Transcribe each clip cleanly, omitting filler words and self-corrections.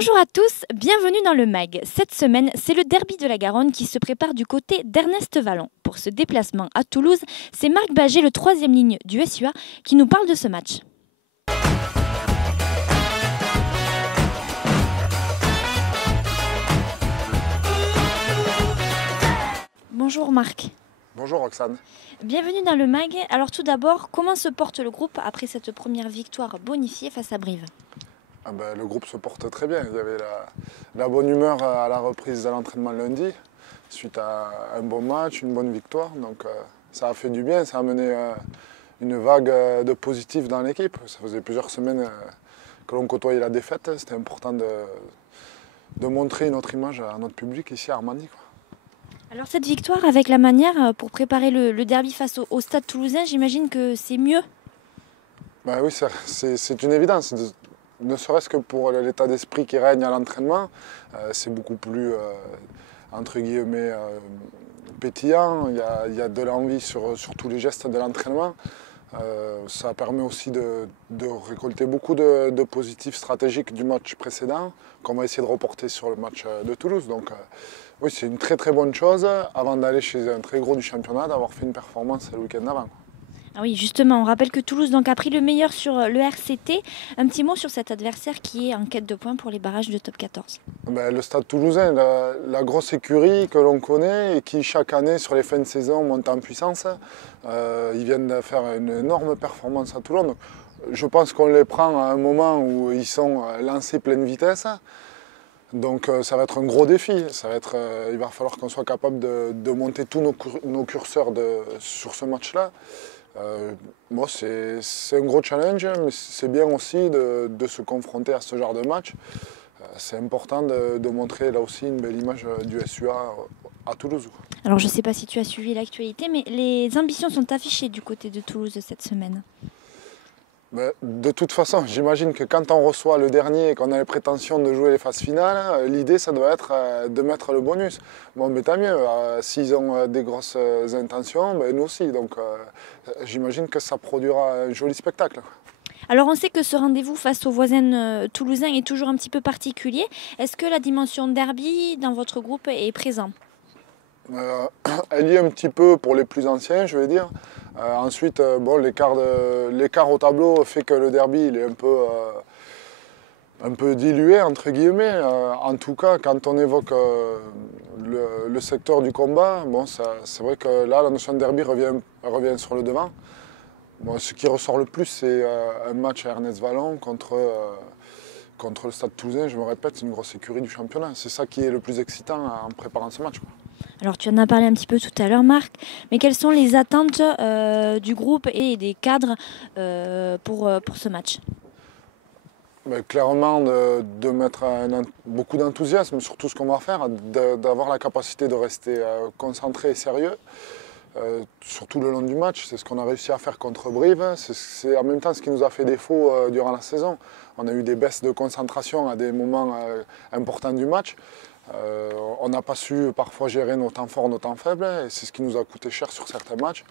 Bonjour à tous, bienvenue dans le MAG. Cette semaine, c'est le derby de la Garonne qui se prépare du côté d'Ernest Vallon. Pour ce déplacement à Toulouse, c'est Marc Baget, le troisième ligne du SUA, qui nous parle de ce match. Bonjour Marc. Bonjour Roxane. Bienvenue dans le MAG. Alors tout d'abord, comment se porte le groupe après cette première victoire bonifiée face à Brive ? Le groupe se porte très bien. Il y avait la bonne humeur à la reprise de l'entraînement lundi, suite à un bon match, une bonne victoire. Donc ça a fait du bien, ça a amené une vague de positif dans l'équipe. Ça faisait plusieurs semaines que l'on côtoyait la défaite. C'était important de montrer notre image à notre public ici à Armandie. Alors cette victoire avec la manière pour préparer le derby face au Stade Toulousain, j'imagine que c'est mieux. Oui, c'est une évidence. Ne serait-ce que pour l'état d'esprit qui règne à l'entraînement, c'est beaucoup plus, entre guillemets, pétillant. Il y a de l'envie sur tous les gestes de l'entraînement. Ça permet aussi de récolter beaucoup de positifs stratégiques du match précédent, qu'on va essayer de reporter sur le match de Toulouse. Donc oui, c'est une très très bonne chose, avant d'aller chez un très gros du championnat, d'avoir fait une performance le week-end d'avant. Ah oui, justement, on rappelle que Toulouse donc, a pris le meilleur sur le RCT. Un petit mot sur cet adversaire qui est en quête de points pour les barrages de top 14. Le Stade Toulousain, la grosse écurie que l'on connaît et qui chaque année sur les fins de saison monte en puissance. Ils viennent de faire une énorme performance à Toulon. Donc, je pense qu'on les prend à un moment où ils sont lancés pleine vitesse. Donc ça va être un gros défi. Il va falloir qu'on soit capable de monter tous nos curseurs sur ce match-là. C'est un gros challenge, mais c'est bien aussi de se confronter à ce genre de match. C'est important de montrer là aussi une belle image du SUA à Toulouse. Alors je ne sais pas si tu as suivi l'actualité, mais les ambitions sont affichées du côté de Toulouse cette semaine. De toute façon, j'imagine que quand on reçoit le dernier et qu'on a les prétentions de jouer les phases finales, l'idée ça doit être de mettre le bonus. Bon, mais tant mieux, s'ils ont des grosses intentions, nous aussi. Donc j'imagine que ça produira un joli spectacle. Alors on sait que ce rendez-vous face aux voisins toulousains est toujours un petit peu particulier. Est-ce que la dimension derby dans votre groupe est présente ? Elle y est un petit peu pour les plus anciens, je vais dire. Ensuite, l'écart au tableau fait que le derby il est un peu dilué, entre guillemets. En tout cas, quand on évoque le secteur du combat, c'est vrai que là, la notion de derby revient sur le devant. Ce qui ressort le plus, c'est un match à Ernest Vallon contre le Stade Toulousain. Je me répète, c'est une grosse écurie du championnat. C'est ça qui est le plus excitant en préparant ce match. Alors tu en as parlé un petit peu tout à l'heure Marc, mais quelles sont les attentes du groupe et des cadres pour ce match ? Clairement de mettre beaucoup d'enthousiasme sur tout ce qu'on va faire, d'avoir la capacité de rester concentré et sérieux, surtout le long du match. C'est ce qu'on a réussi à faire contre Brive, c'est en même temps ce qui nous a fait défaut durant la saison. On a eu des baisses de concentration à des moments importants du match. On n'a pas su parfois gérer nos temps forts, nos temps faibles, et c'est ce qui nous a coûté cher sur certains matchs.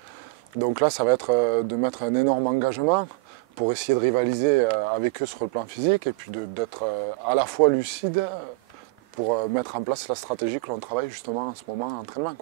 Donc là, ça va être de mettre un énorme engagement pour essayer de rivaliser avec eux sur le plan physique et puis d'être à la fois lucide pour mettre en place la stratégie que l'on travaille justement en ce moment en entraînement.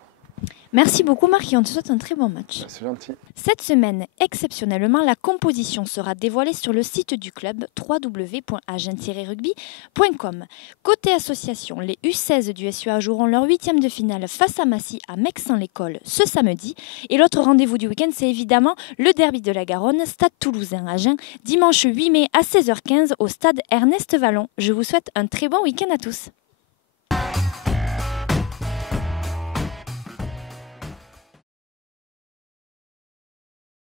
Merci beaucoup Marc et on te souhaite un très bon match. C'est gentil. Cette semaine, exceptionnellement, la composition sera dévoilée sur le site du club www.agen-rugby.com. Côté association, les U16 du SUA joueront leur 8e de finale face à Massy à Mexan-l'École ce samedi. Et l'autre rendez-vous du week-end, c'est évidemment le derby de la Garonne, Stade Toulousain Agen, dimanche 8 mai à 16h15 au stade Ernest Vallon. Je vous souhaite un très bon week-end à tous.